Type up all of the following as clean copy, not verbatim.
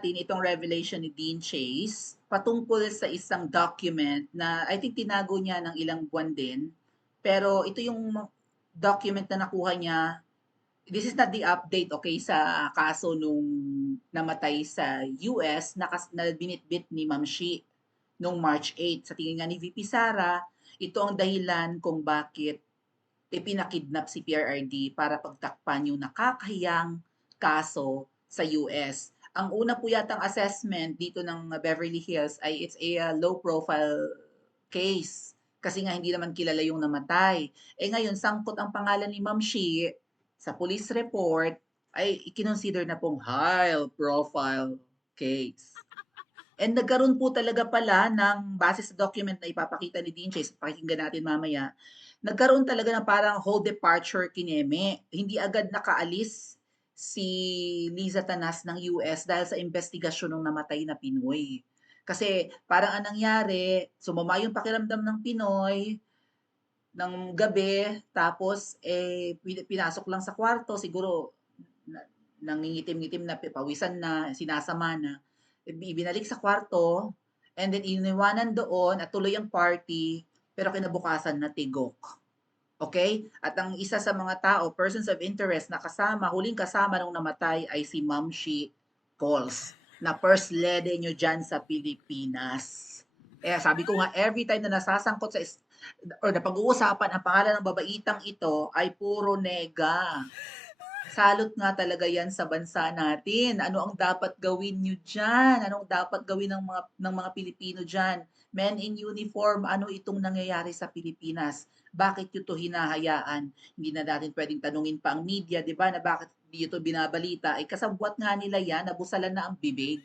itong revelation ni Dean Chase patungkol sa isang document na I think tinago niya ng ilang buwan din. Pero ito yung document na nakuha niya. This is not the update, okay, sa kaso nung namatay sa US na binitbit ni Ma'am Shi noong March 8. Sa tingin nga ni VP Sara, ito ang dahilan kung bakit ipinakidnap si PRRD para pagtakpan yung nakakahiyang kaso sa US. Ang una po yatang assessment dito ng Beverly Hills ay it's a low profile case kasi nga hindi naman kilala yung namatay. Ngayon, sangkot ang pangalan ni Ma'am Shi sa police report ay ikinonsider na pong high profile case. And nagkaroon po talaga pala ng base sa document na ipapakita ni Dean Chase, pakinggan natin mamaya, nagkaroon talaga ng parang whole departure kineme. Hindi agad nakaalis si Liza Tanas ng US dahil sa investigasyon ng namatay na Pinoy. Kasi parang anong nangyari, sumama yung pakiramdam ng Pinoy ng gabi, tapos pinasok lang sa kwarto, siguro nangingitim-ngitim na, pawisan na, sinasama na, ibinalik sa kwarto, and then iniwanan doon at tuloy ang party, pero kinabukasan na tigok. Okay? At ang isa sa mga tao, persons of interest na kasama, huling kasama nung namatay ay si Ma'am Shi Calls, na first lady nyo dyan sa Pilipinas. Sabi ko nga, every time na nasasangkot sa or na pag-uusapan ang pangalan ng babaitang ito ay puro nega. Salot nga talaga yan sa bansa natin. Ano ang dapat gawin nyo dyan? Anong dapat gawin ng mga Pilipino dyan? Men in uniform, ano itong nangyayari sa Pilipinas? Bakit ito hinahayaan? Hindi na natin pwedeng tanungin pa ang media, di ba, na bakit hindi ito binabalita? Kasabwat nga nila yan, nabusalan na ang bibig.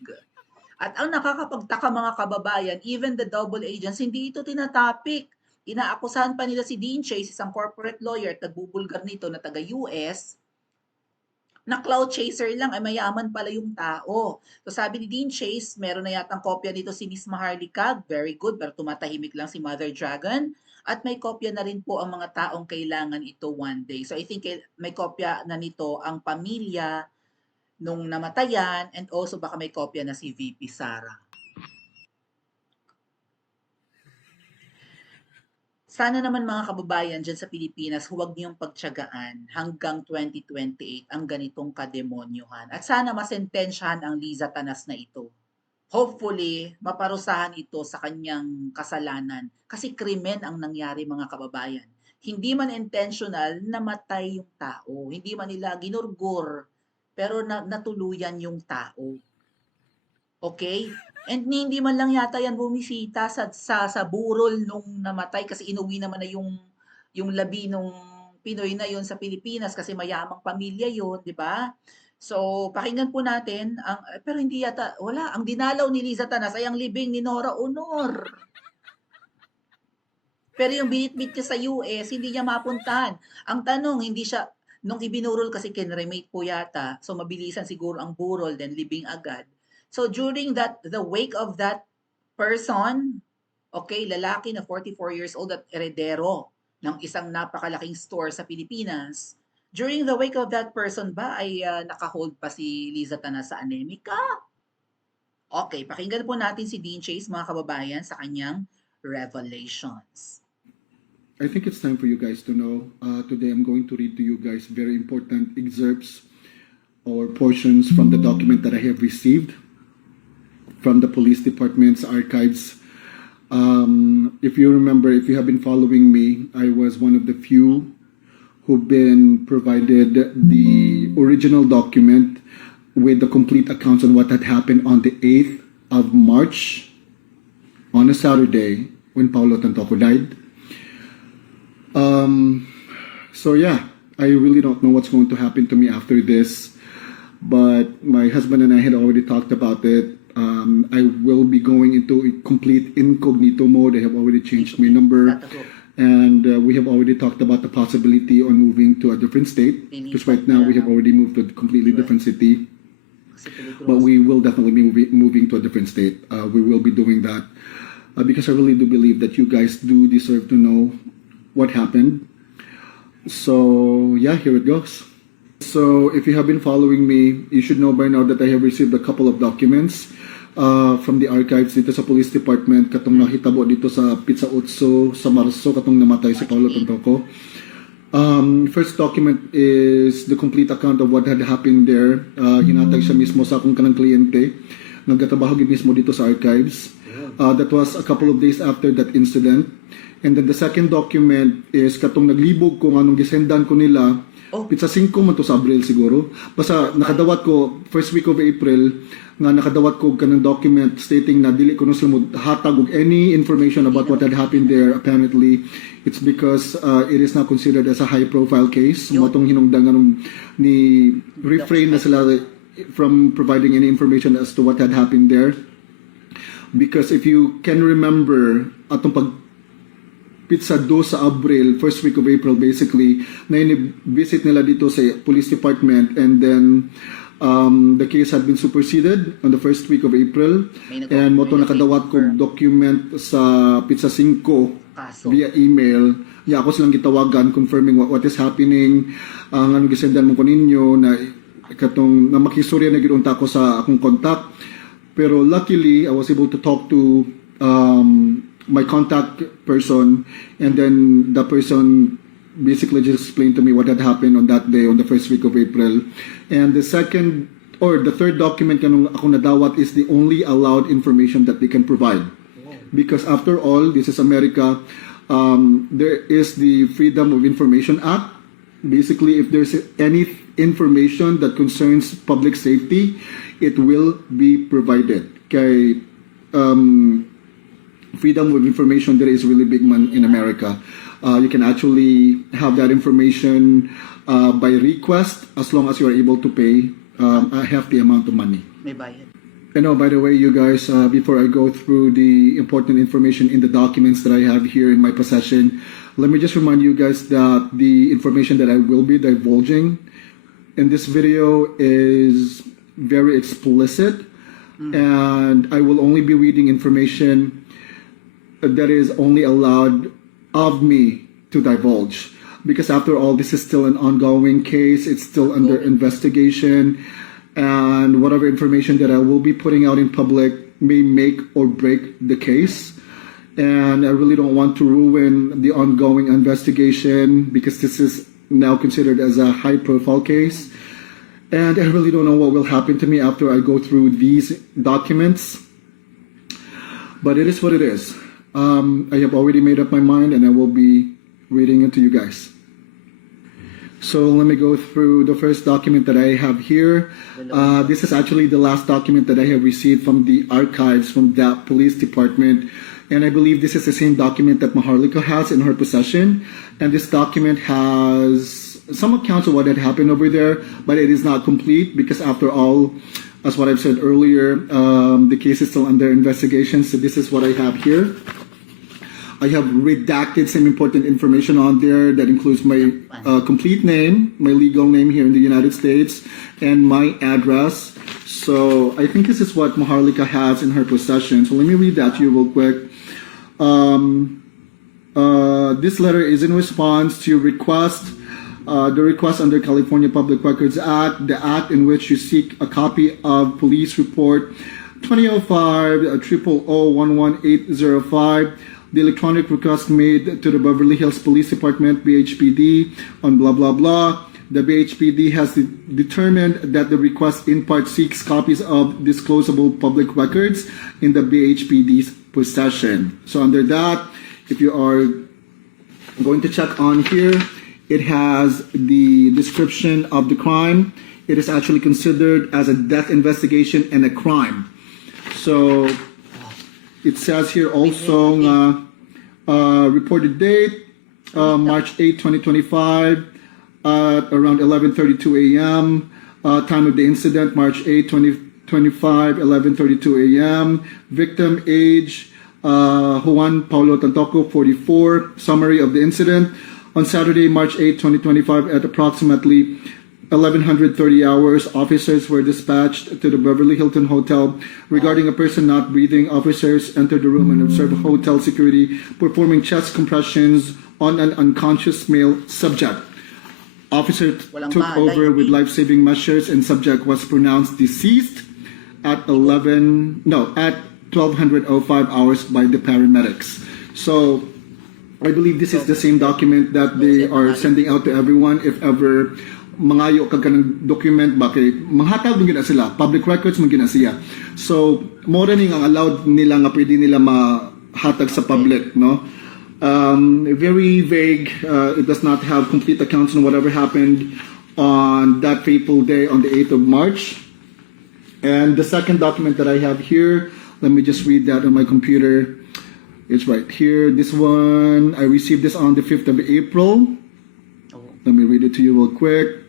At ang nakakapagtaka mga kababayan, even the double agents, hindi ito tinatapik. Inaakusahan pa nila si Dean Chase, isang corporate lawyer, tagbubulgar nito na taga-US, na cloud chaser lang, ay mayaman pala yung tao. So sabi ni Dean Chase, meron na yatang kopya nito si Miss Maharlika, very good, pero tumatahimik lang si Mother Dragon. At may kopya na rin po ang mga taong kailangan ito one day. So I think may kopya na nito ang pamilya nung namatayan, and also baka may kopya na si VP Sara. Sana naman mga kababayan dyan sa Pilipinas, huwag niyong pagtiyagaan hanggang 2028 ang ganitong kademonyohan. At sana masentensyahan ang Liza Tanas na ito. Hopefully, maparusahan ito sa kanyang kasalanan. Kasi krimen ang nangyari mga kababayan. Hindi man intentional, namatay yung tao. Hindi man nila ginurgur, pero natuluyan yung tao. Okay? And hindi man lang yata yan bumisita sa burol nung namatay kasi inuwi naman na yung labi nung Pinoy na yon sa Pilipinas kasi mayamang pamilya yon, di ba? So, pakinggan po natin, pero hindi yata, wala, ang dinalaw ni Liza Tanas ay ang libing ni Nora Honor. Pero yung binitbit niya sa US, hindi niya mapuntahan. Ang tanong, hindi siya, nung ibinurol kasi kinremate po yata, so mabilisan siguro ang burol, then libing agad. So during the wake of that person, okay, lalaki na 44 years old at heredero ng isang napakalaking store sa Pilipinas, during the wake of that person ba ay nakahold pa si Liza Tanas sa anemika? Okay, pakinggan po natin si Dean Chase, mga kababayan, sa kanyang revelations. I think it's time for you guys to know. Today I'm going to read to you guys very important excerpts or portions from the document that I have received from the police department's archives. If you remember, if you have been following me, I was one of the few who've been provided the original document with the complete accounts on what had happened on the 8th of March, on a Saturday, when Paulo Tantoco died. So yeah, I really don't know what's going to happen to me after this, but my husband and I had already talked about it. I will be going into a complete incognito mode. I have already changed my number, and we have already talked about the possibility on moving to a different state, because right now we have already moved to a completely different city, but we will definitely be moving to a different state. We will be doing that because I really do believe that you guys do deserve to know what happened. So yeah, here it goes. So if you have been following me, you should know by now that I have received a couple of documents from the archives dito sa police department katong nahitabo dito sa Pizza Utso sa Marso katong namatay si Paulo Tontoco. First document is the complete account of what had happened there. Hinatag siya mismo sa akong kanang kliyente. Nagkatrabaho gid mismo dito sa archives. That was a couple of days after that incident. And then the second document is katong naglibog ko anong gisendan ko nila. Pizza 5 man to sa Abril siguro. Basta nakadawat ko first week of April nga nakadawat ko kanang document stating na dili ko na sila hatag og any information about what had happened there. Apparently it's because it is not considered as a high profile case. Motong hinungdan anong ni refrain na sila from providing any information as to what had happened there. Because if you can remember atong pag Pizza 2 sa Abril, first week of April basically, na visit nila dito sa police department, and then the case had been superseded on the first week of April, and moto nakadawat ko document sa Pizza 5 via email. Ako silang gitawagan confirming what is happening, anong gisendan mo ko ninyo na katong na makistorya na gid unta ko sa akong contact. Pero luckily I was able to talk to my contact person, and then the person basically just explained to me what had happened on that day on the first week of April. And the second or the third document kanong ako nadawat is the only allowed information that they can provide, because after all this is America. There is the Freedom of Information Act. Basically, if there's any information that concerns public safety, it will be provided. Kay freedom of information there is really big man in America. You can actually have that information by request as long as you are able to pay a hefty amount of money. May bayad. And by the way, you guys, before I go through the important information in the documents that I have here in my possession, let me just remind you guys that the information that I will be divulging in this video is very explicit, and I will only be reading information that is only allowed of me to divulge, because after all this is still an ongoing case, it's still under investigation, and whatever information that I will be putting out in public may make or break the case, and I really don't want to ruin the ongoing investigation because this is now considered as a high profile case, and I really don't know what will happen to me after I go through these documents, but it is what it is. I have already made up my mind, and I will be reading it to you guys. So let me go through the first document that I have here. This is actually the last document that I have received from the archives from that police department. And I believe this is the same document that Maharlika has in her possession. And this document has some accounts of what had happened over there, but it is not complete because after all, as what I've said earlier, the case is still under investigation. So this is what I have here. I have redacted some important information on there that includes my complete name, my legal name here in the United States, and my address. So I think this is what Maharlika has in her possession. So let me read that to you real quick. This letter is in response to your request, the request under California Public Records Act, the act in which you seek a copy of police report 2005-000-11805, the electronic request made to the Beverly Hills Police Department, BHPD, on blah, blah, blah. The BHPD has determined that the request in part seeks copies of disclosable public records in the BHPD's possession. So under that, if you are going to check on here, it has the description of the crime. It is actually considered as a death investigation and a crime. So it says here also reported date March 8, 2025 at around 11:32 a.m. Time of the incident March 8, 2025, 11:32 a.m. Victim age Juan Paulo Tontoco, 44. Summary of the incident: on Saturday, March 8, 2025 at approximately 11:30 hours, officers were dispatched to the Beverly Hilton Hotel regarding a person not breathing. Officers entered the room and observed hotel security performing chest compressions on an unconscious male subject. Officer Walang took malay, over with hindi. life-saving measures and subject was pronounced deceased at 12:05 hours by the paramedics. So I believe this is the same document that they are sending out to everyone if ever mangayo ka ng document bakit manghatag mo gina sila public records mo gina siya. So mo rin ang allowed nila nga pwede nila mahatag sa public, no? Very vague. It does not have complete accounts on whatever happened on that fateful day on the 8th of March. And the second document that I have here, let me just read that on my computer. It's right here. This one, I received this on the 5th of April. Let me read it to you real quick.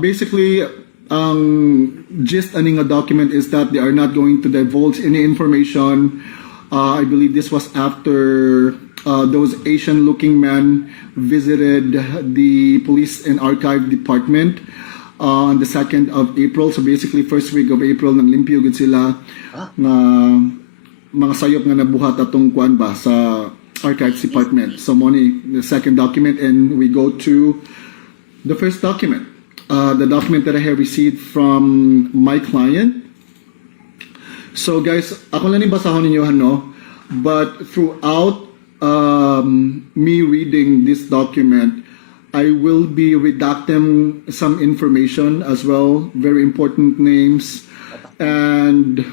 Basically, gist aning a document is that they are not going to divulge any information. I believe this was after those Asian-looking men visited the police and archive department on the 2nd of April. So basically, first week of April, nang limpyo gud sila na mga sayop nga nabuhat atong kuan ba sa archives department. So money, the second document, and we go to the first document. The document that I have received from my client. So guys, ako lang basahon ninyo no, but throughout me reading this document, I will be redacting some information as well, very important names, and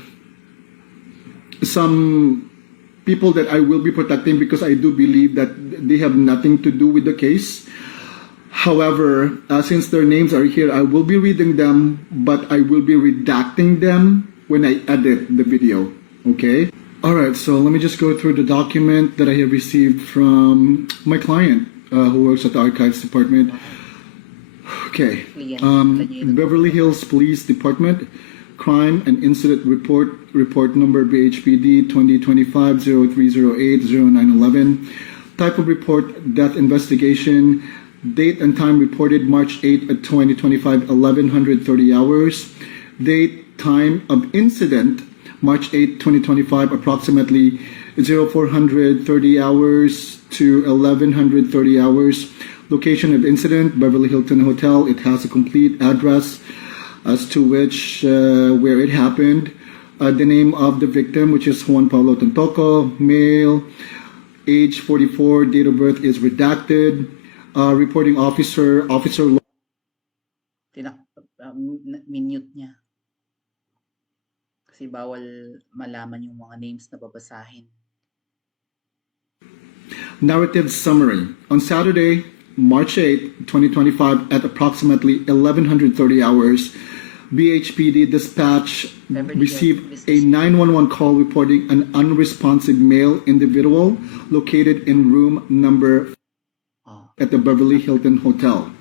some people that I will be protecting because I do believe that they have nothing to do with the case. However, since their names are here, I will be reading them, but I will be redacting them when I edit the video. Okay? Alright, so let me just go through the document that I have received from my client who works at the Archives Department. Okay. Beverly Hills Police Department, Crime and Incident Report, report number BHPD 2025-0308-0911. Type of report, death investigation. Date and time reported March 8, 2025, 11:30 hours. Date, time of incident, March 8, 2025, approximately 0430 hours to 1130 hours. Location of incident, Beverly Hilton Hotel. It has a complete address as to which where it happened. The name of the victim, which is Juan Paulo Tantoco, male, age 44, date of birth is redacted. Reporting officer, Minute niya. Kasi bawal malaman yung mga names na babasahin. Narrative summary. On Saturday, March 8, 2025, at approximately 1130 hours, BHPD dispatch received a 911 call reporting an unresponsive male individual located in room number at the Beverly Hilton Hotel.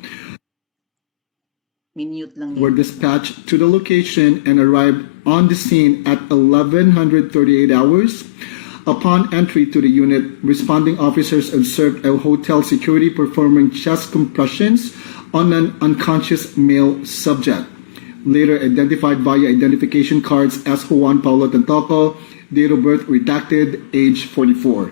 Minute lang Were dispatched to the location and arrived on the scene at 1138 hours. Upon entry to the unit, responding officers observed a hotel security performing chest compressions on an unconscious male subject, later identified via identification cards as Juan Paulo Tantoco, date of birth redacted, age 44.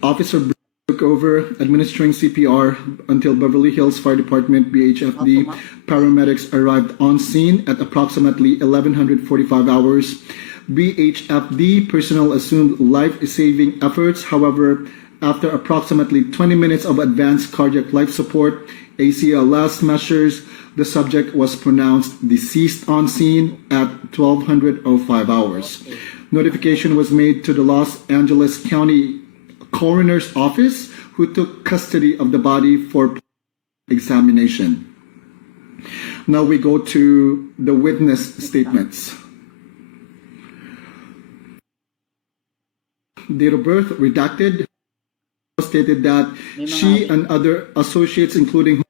Officer took over administering CPR until Beverly Hills Fire Department BHFD paramedics arrived on scene at approximately 1145 hours. BHFD personnel assumed life-saving efforts. However, after approximately 20 minutes of advanced cardiac life support, ACLS measures, the subject was pronounced deceased on scene at 12:05 hours. Notification was made to the Los Angeles County Coroner's Office, who took custody of the body for examination. Now we go to the witness statements. Date of birth redacted. Stated that she and other associates, including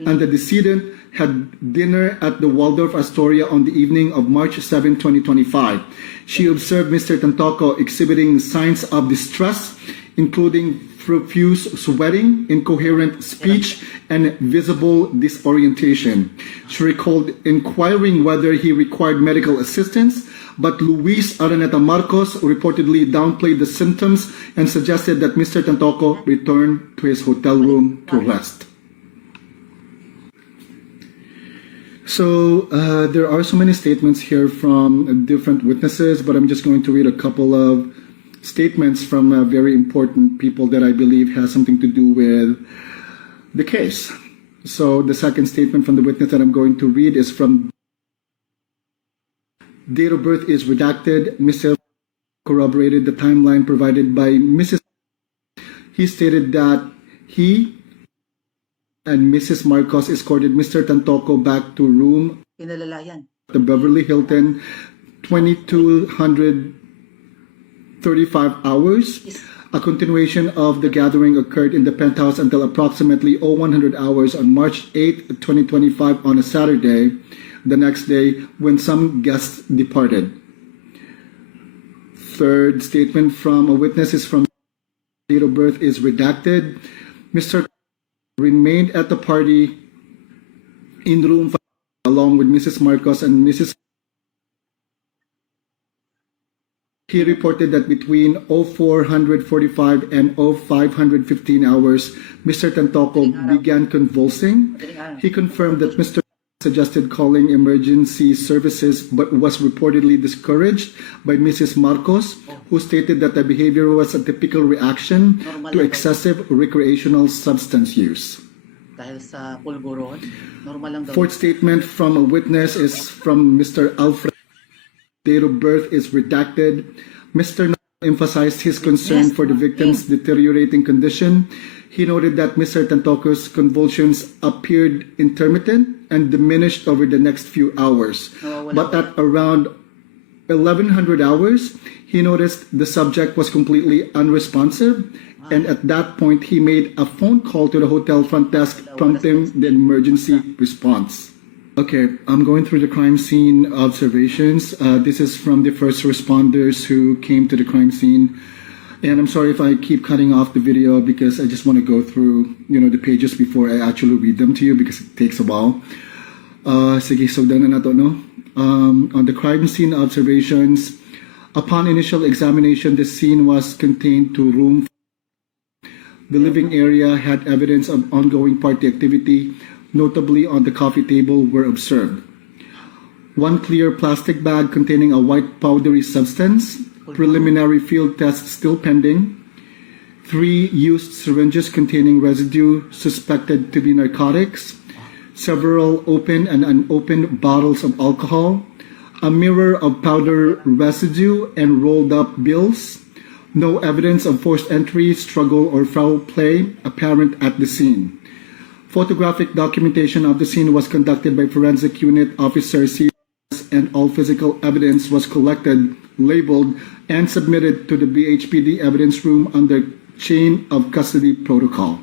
and the decedent, had dinner at the Waldorf Astoria on the evening of March 7, 2025. She observed Mr. Tantoco exhibiting signs of distress, including profuse sweating, incoherent speech, and visible disorientation. She recalled inquiring whether he required medical assistance, but Luis Araneta Marcos reportedly downplayed the symptoms and suggested that Mr. Tantoco return to his hotel room to rest. So there are so many statements here from different witnesses, but I'm just going to read a couple of statements from very important people that I believe has something to do with the case. So the second statement from the witness that I'm going to read is from date of birth is redacted. Mr. corroborated the timeline provided by Mrs. He stated that he and Mrs. Marcos escorted Mr. Tantoco back to room Kinalalayan. the Beverly Hilton 2235 hours. A continuation of the gathering occurred in the penthouse until approximately 0100 hours on March 8, 2025 on a Saturday, the next day when some guests departed. Third statement from a witness is from date of birth is redacted. Mr. remained at the party in room 5 along with Mrs. Marcos and Mrs. He reported that between 0445 and 0515 hours, Mr. Tantoco began convulsing. He confirmed that Mr. suggested calling emergency services but was reportedly discouraged by Mrs. Marcos, who stated that the behavior was a typical reaction to excessive recreational substance use. Dahil sa pulburon, normal lang daw. Fourth statement from a witness is from Mr. Alfred. Date of birth is redacted. Mr. emphasized his concern for the victim's deteriorating condition. He noted that Mr. Tantoco's convulsions appeared intermittent and diminished over the next few hours. But at around 1100 hours, he noticed the subject was completely unresponsive, and at that point, he made a phone call to the hotel front desk, prompting the emergency response. Okay, I'm going through the crime scene observations. This is from the first responders who came to the crime scene. And I'm sorry if I keep cutting off the video because I just want to go through, the pages before I actually read them to you because it takes a while. Sige, so na to, no? On the crime scene observations, upon initial examination, the scene was contained to room. The living area had evidence of ongoing party activity, notably on the coffee table, were observed. One clear plastic bag containing a white powdery substance. Preliminary field tests still pending. 3 used syringes containing residue suspected to be narcotics. Several open and unopened bottles of alcohol. A mirror of powder residue and rolled up bills. No evidence of forced entry, struggle, or foul play apparent at the scene. Photographic documentation of the scene was conducted by Forensic Unit Officer C, and all physical evidence was collected, labeled, and submitted to the BHPD evidence room under chain of custody protocol.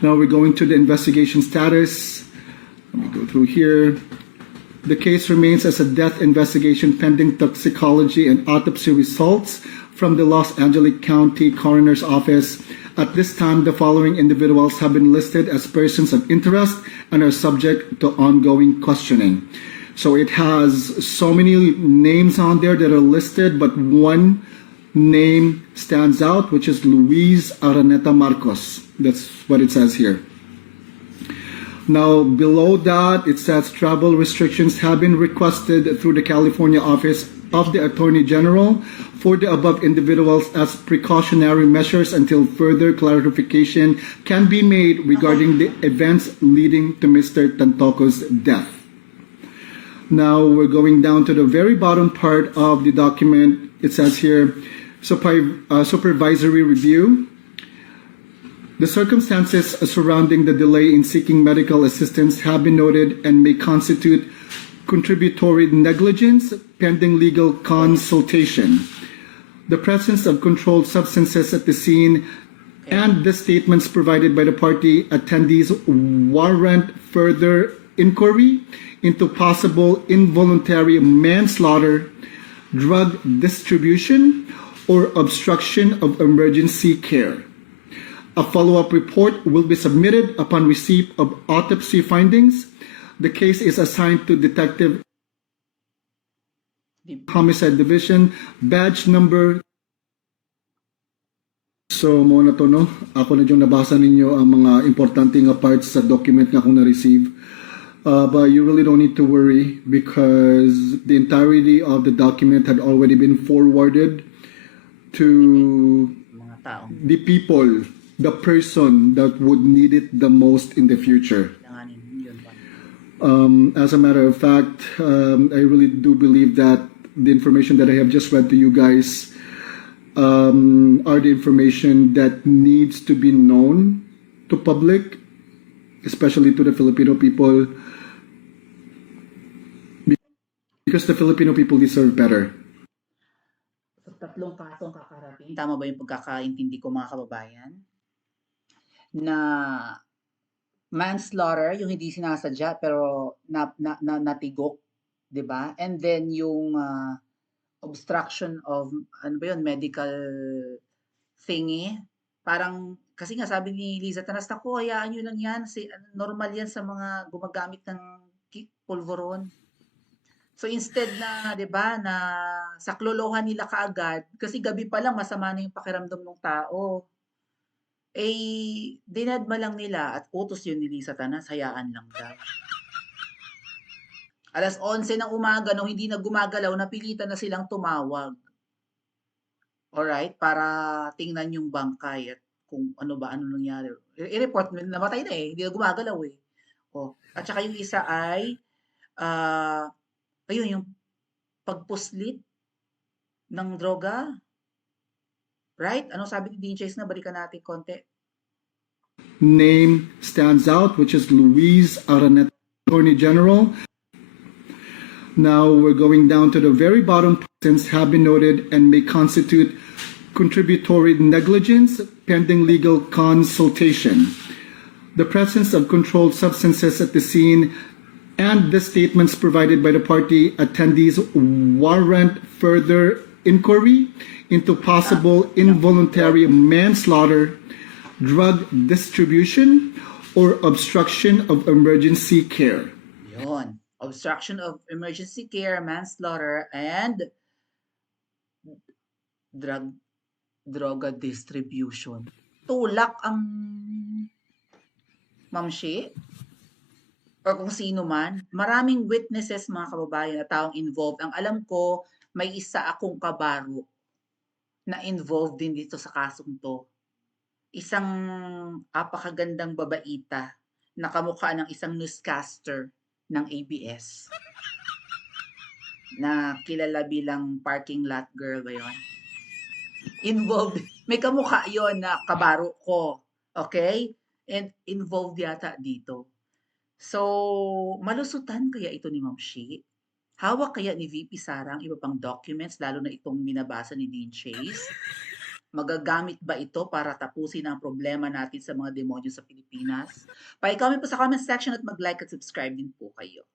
Now we're going to the investigation status. Let me go through here. The case remains as a death investigation pending toxicology and autopsy results from the Los Angeles County Coroner's Office. At this time, the following individuals have been listed as persons of interest and are subject to ongoing questioning. So it has so many names on there that are listed, but one name stands out, which is Luis Araneta Marcos. That's what it says here. Now, below that, it says travel restrictions have been requested through the California Office of the Attorney General for the above individuals as precautionary measures until further clarification can be made regarding the events leading to Mr. Tantoco's death. Now we're going down to the very bottom part of the document. It says here, supervisory review. The circumstances surrounding the delay in seeking medical assistance have been noted and may constitute contributory negligence pending legal consultation. The presence of controlled substances at the scene and the statements provided by the party attendees warrant further inquiry into possible involuntary manslaughter, drug distribution, or obstruction of emergency care. A follow-up report will be submitted upon receipt of autopsy findings. The case is assigned to Detective Homicide Division, badge number. So, mo na to, no? Ako na yung nabasa ninyo ang mga importante nga parts sa document nga akong na-receive. But you really don't need to worry because the entirety of the document had already been forwarded to Mga tao. the people, the person that would need it the most in the future. Kailanganin yun ba? As a matter of fact, I really do believe that the information that I have just read to you guys are the information that needs to be known to public, especially to the Filipino people, because the Filipino people deserve better. So, 3 kasong kakarating. Tama ba yung pagkakaintindi ko, mga kababayan? Na manslaughter, yung hindi sinasadya pero natigok, 'di ba? And then yung obstruction of medical thingy. Parang kasi nga sabi ni Liza Tanas, "Naku, hayaan niyo lang 'yan, normal 'yan sa mga gumagamit ng pulveron." So instead na, 'di ba, na saklolohan nila kaagad kasi gabi pa lang masama na yung pakiramdam ng tao. Dinedma lang nila at utos yun ni Liza Tanas, hayaan lang daw. 11:00 ng umaga nung hindi na gumagalaw, napilitan na silang tumawag. Alright, para tingnan yung bangkay at kung ano nangyari. I-report, namatay na hindi na gumagalaw At saka yung isa ay, ayun, yung pagpuslit ng droga. Right? Anong sabi ni Dean Chase na? Balikan natin konti. Name stands out, which is Luis Araneta, Attorney General. Now we're going down to the very bottom. Persons have been noted and may constitute contributory negligence pending legal consultation. The presence of controlled substances at the scene and the statements provided by the party attendees warrant further inquiry into possible involuntary manslaughter, drug distribution, or obstruction of emergency care. Yun. Obstruction of emergency care, manslaughter, and droga distribution. Tulak ang mamshi or kung sino man. Maraming witnesses, mga kababayan, na taong involved. Ang alam ko, may isa akong kabaro na involved din dito sa kasong to. Isang apakagandang babaita na kamukha ng isang newscaster ng ABS na kilala bilang parking lot girl ba yun? Involved. May kamukha yon na kabaro ko. Okay? And involved yata dito. So, malusutan kaya ito ni Ma'am Shi? Hawak kaya ni VP Sara ang iba pang documents, lalo na itong binabasa ni Dean Chase? Magagamit ba ito para tapusin ang problema natin sa mga demonyo sa Pilipinas? Pa-comment po sa comment section at mag-like at subscribe din po kayo.